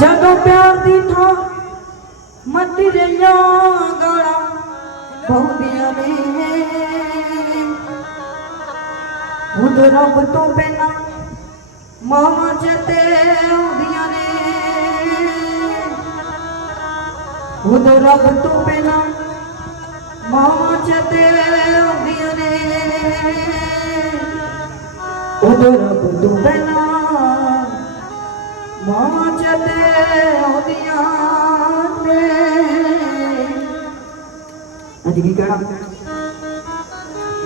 ਜਦੋਂ ਪਿਆਰ ਦੀ ਥਾਂ ਮਤਰੀਆਂ ਗਾਲਾਂ ਬਹੁਦੀਆਂ ਨੇ। ਉਹਦ ਰੱਬ ਤੋਂ ਬਿਨਾ ਮਾਵਾਂ ਚਤੇ ਆਉਂਦੀਆਂ ਨੇ। ਉਹਦ ਰੱਬ ਤੋਂ ਬਿਨਾ ਮਾਵਾਂ ਚਤੇ ਆਉਂਦੀਆਂ ਨੇ। ਉਹਦ ਰੱਬ ਤੋਂ ਬਿਨਾ ਮਾਵਾਂ ਚਤੇ ਆਉਂਦੀਆਂ ਨੇ। ਅੱਜ ਕੀ ਕਹਿਣਾ?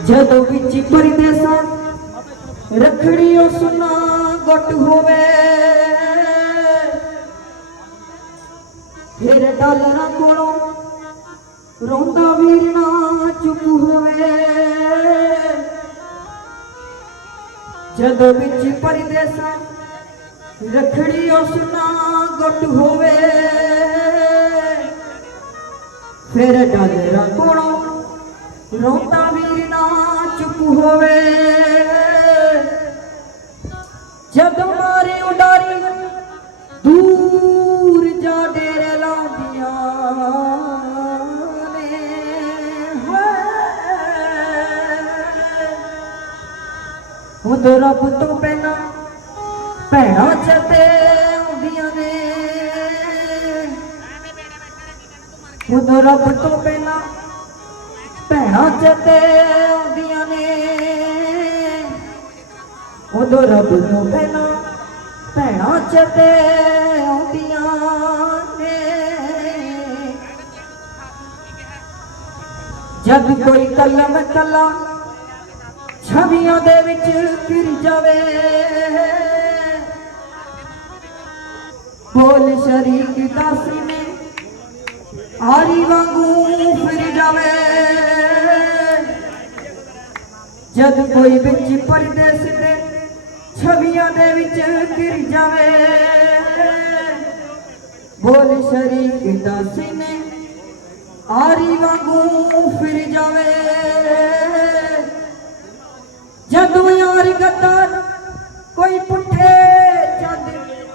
ਜਦੋਂ ਵਿੱਚ ਪਰਦੇਸਾਂ ਰੱਖੜੀ ਉਸ ਨਾਲ ਗੁੱਟ ਹੋਵੇ, ਫਿਰ ਡਾਲਰਾਂ ਕੋਲੋਂ ਰੋਂਦਾ ਵੀਰ ਨਾ ਚੁੱਪ ਹੋਵੇ। ਜਦੋਂ ਵਿੱਚ ਪਰਦੇਸਾਂ ਰੱਖੜੀ ਉਸ ਨਾ ਗੁੱਟ ਹੋਵੇ। ਫਿਰ ਡਾਲਰਾਂ ਕੋਲੋਂ ਰੋਂਦਾ ਵੀਰ ਨਾ ਚੁੱਪ ਹੋਵੇ। ਜਦ ਮਾਰੇ ਉਡਾਰੀ ਦੂਰ ਜਾ ਡੇਰੇ ਲਾਉਂਦੀਆਂ ਨੇ। ਹਾਏ। ਉਦੋਂ ਰੱਬ ਤੋਂ ਪਹਿਲਾਂ ਭੈਣਾਂ। ਚਤੇ ਆਉਂਦੀਆਂ ਨੇ। ਉਦੋਂ ਰੱਬ ਤੋਂ ਪਹਿਲਾਂ ਭੈਣਾਂ ਚਤੇ ਆਉਂਦੀਆਂ ਨੇ। ਉਦੋਂ ਰੱਬ ਤੋਂ ਪਹਿਲਾਂ ਭੈਣਾਂ ਚਤੇ ਆਉਂਦੀਆਂ ਨੇ। ਜਦ ਕੋਈ ਕਲਮ ਕਲਾ ਛਵੀਆਂ ਦੇ ਵਿੱਚ ਫਿਰ ਜਾਵੇ ਬੋਲ ਸ਼ਰੀਕ ਦਾਸੀ ਨੇ, ਆਰੀ ਵਾਂਗੂ ਫਿਰ ਜਾਵੇ। ਜਦ ਕੋਈ ਵਿੱਚ ਪਰਦੇਸ ਦੇ ਛਵੀਆਂ ਦੇ ਵਿੱਚ ਗਿਰ ਜਾਵੇ। ਬੋਲ ਸ਼ਰੀਕ ਦਾਸੀ ਨੇ, ਆਰੀ ਵਾਂਗੂ ਫਿਰ ਜਾਵੇ। ਜਦ ਯਾਰ ਗੱਦਾਰ ਕੋਈ ਪੁੱਠੇ ਜਦ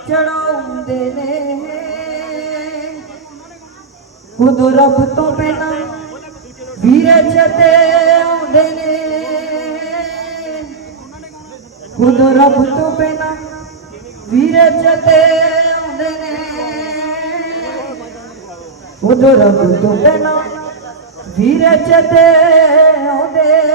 ਚੜਾ ਨੇ ਖੁਦ ਰੱਬ ਤੋਂ ਬਿਨਾ ਵੀਰੇ ਚਤੇ ਆਉਂਦੇ ਨੇ ਖੁਦ ਰੱਬ ਤੋਂ ਬਿਨਾ ਵੀਰੇ ਚਤੇ ਆਉਂਦੇ ਨੇ ਖੁਦ ਰੱਬ ਤੋਂ ਬਿਨਾ ਵੀਰੇ ਚਤੇ ਆਉਂਦੇ